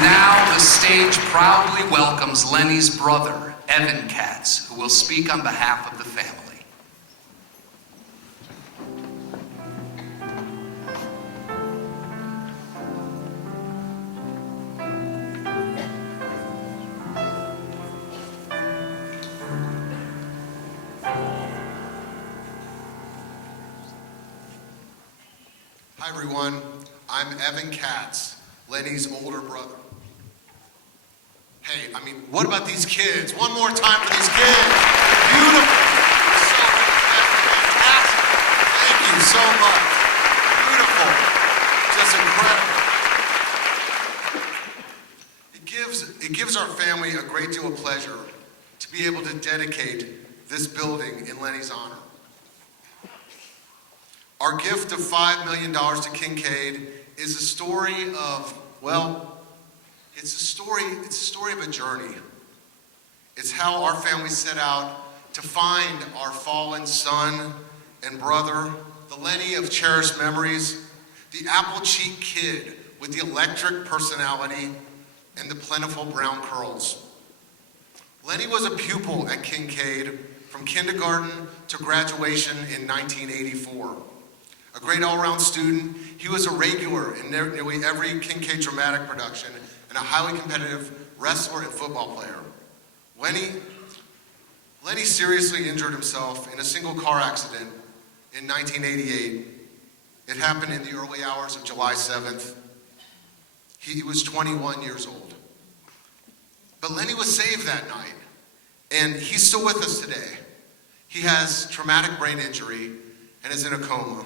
Now the stage proudly welcomes Lenny's brother, Evan Katz, who will speak on behalf of the family. Hi everyone, I'm Evan Katz, Lenny's older brother. Hey, what about these kids? One more time for these kids. Beautiful. So fantastic. Thank you so much. Beautiful. Just incredible. It gives our family a great deal of pleasure to be able to dedicate this building in Lenny's honor. Our gift of $5 million to Kinkaid is a story of, it's a story of a journey. It's how our family set out to find our fallen son and brother, the Lenny of cherished memories, the apple-cheeked kid with the electric personality and the plentiful brown curls. Lenny was a pupil at Kinkaid from kindergarten to graduation in 1984. A great all-around student, he was a regular in nearly every Kinkaid dramatic production and a highly competitive wrestler and football player. Lenny seriously injured himself in a single car accident in 1988. It happened in the early hours of July 7th. He was 21 years old. But Lenny was saved that night, and he's still with us today. He has traumatic brain injury and is in a coma.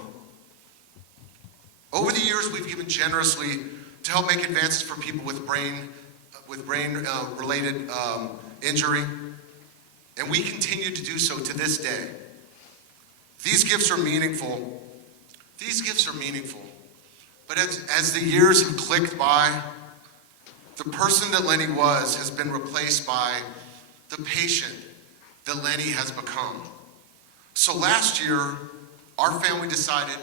Over the years, we've given generously to help make advances for people with brain-related injury, and we continue to do so to this day. These gifts are meaningful. But as the years have clicked by, the person that Lenny was has been replaced by the patient that Lenny has become. So last year, our family decided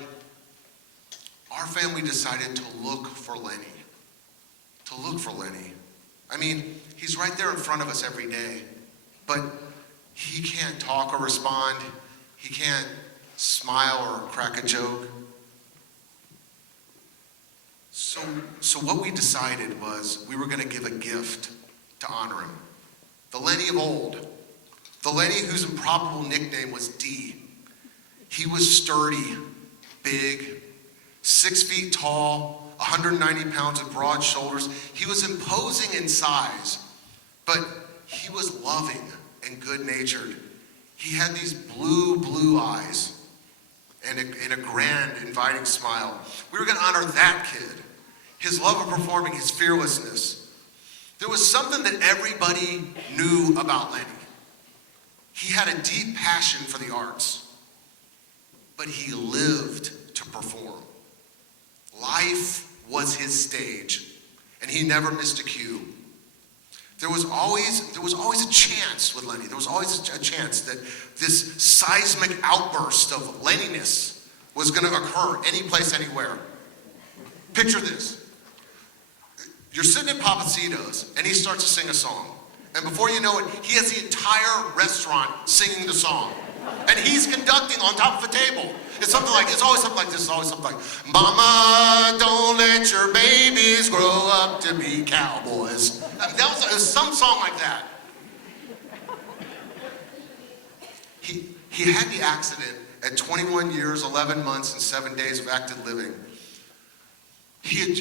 to look for Lenny. He's right there in front of us every day, but he can't talk or respond. He can't smile or crack a joke. So what we decided was we were going to give a gift to honor him. The Lenny of old. The Lenny whose improbable nickname was D. He was sturdy, big, 6 feet tall, 190 pounds with broad shoulders. He was imposing in size, but he was loving and good-natured. He had these blue eyes and a grand, inviting smile. We were going to honor that kid, his love of performing, his fearlessness. There was something that everybody knew about Lenny. He had a deep passion for the arts, but he lived to perform. Life was his stage, and he never missed a cue. There was always a chance with Lenny. There was always a chance that this seismic outburst of Lenniness was going to occur any place, anywhere. Picture this. You're sitting at Papacito's, and he starts to sing a song. And before you know it, he has the entire restaurant singing the song. And he's conducting on top of a table. It's always something like this. It's always something like, Mama, don't let your babies grow up to be cowboys. It was some song like that. He had the accident at 21 years, 11 months, and 7 days of active living. He had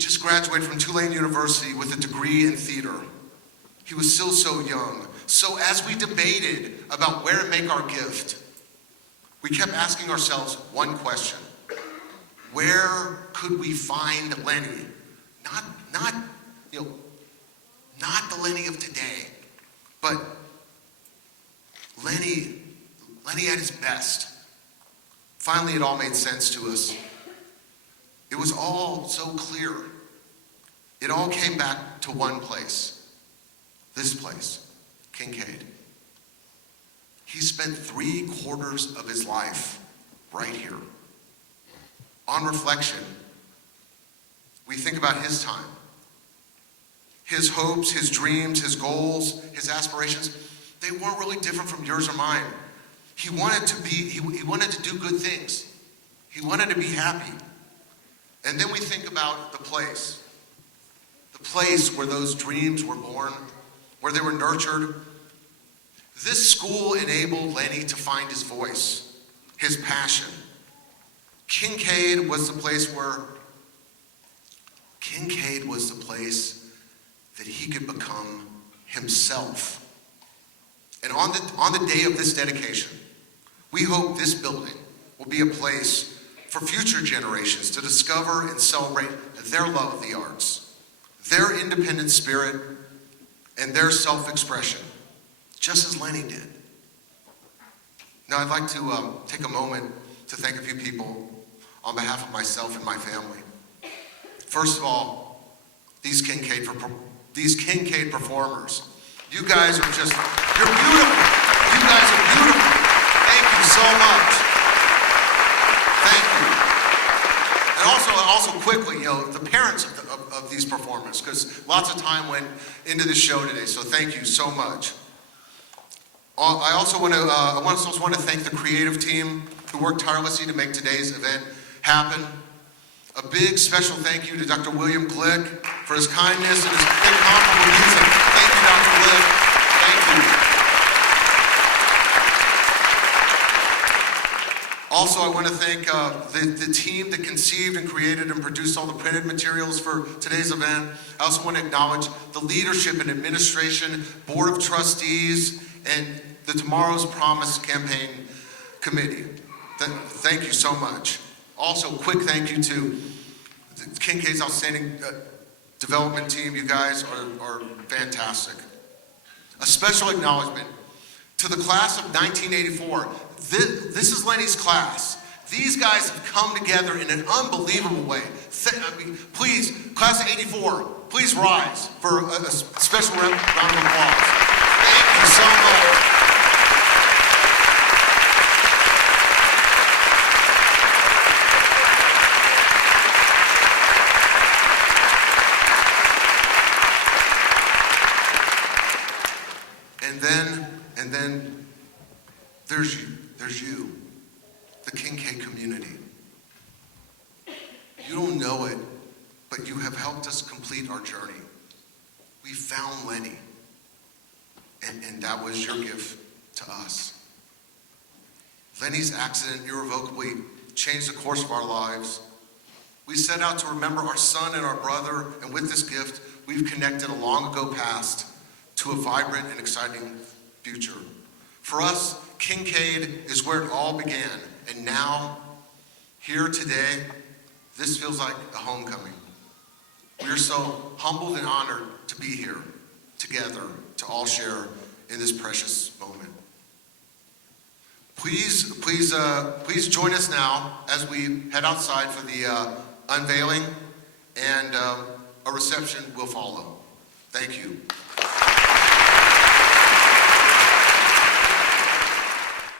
just graduated from Tulane University with a degree in theater. He was still so young. So as we debated about where to make our gift, we kept asking ourselves one question. Where could we find Lenny? Not the Lenny of today, but Lenny at his best. Finally, it all made sense to us. It was all so clear. It all came back to one place. This place, Kinkaid. He spent 3/4 of his life right here. On reflection, we think about his time. his hopes, his dreams, his goals, his aspirations, they weren't really different from yours or mine. He wanted to do good things. He wanted to be happy. And then we think about the place where those dreams were born, where they were nurtured. This school enabled Lenny to find his voice, his passion. Kinkaid was the place that he could become himself. And on the day of this dedication, we hope this building will be a place for future generations to discover and celebrate their love of the arts, their independent spirit, and their self-expression, just as Lenny did. Now, I'd like to take a moment to thank a few people on behalf of myself and my family. First of all, these Kinkaid performers. You guys are you're beautiful. You guys are beautiful. Thank you so much. Thank you. And also quickly, the parents of these performers, because lots of time went into the show today, so thank you so much. I also want to thank the creative team who worked tirelessly to make today's event happen. A big special thank you to Dr. William Glick for his kindness and his incomparable music. Thank you, Dr. Glick. Thank you. Also, I want to thank the team that conceived and created and produced all the printed materials for today's event. I also want to acknowledge the leadership and administration, board of trustees, and the Tomorrow's Promise campaign committee. Thank you so much. Also, quick thank you to Kinkaid's outstanding development team. You guys are fantastic. A special acknowledgement to the class of 1984. This is Lenny's class. These guys have come together in an unbelievable way. Please, class of 84, please rise for a special round of applause. Thank you so much. And then there's you, the Kinkaid community. You don't know it, but you have helped us complete our journey. We found Lenny, and that was your gift to us. Lenny's accident irrevocably changed the course of our lives. We set out to remember our son and our brother, and with this gift, we've connected a long ago past to a vibrant and exciting future. For us, Kinkaid is where it all began, and now, here today, this feels like a homecoming. We are so humbled and honored to be here together to all share in this precious moment. Please join us now as we head outside for the unveiling, and a reception will follow. Thank you.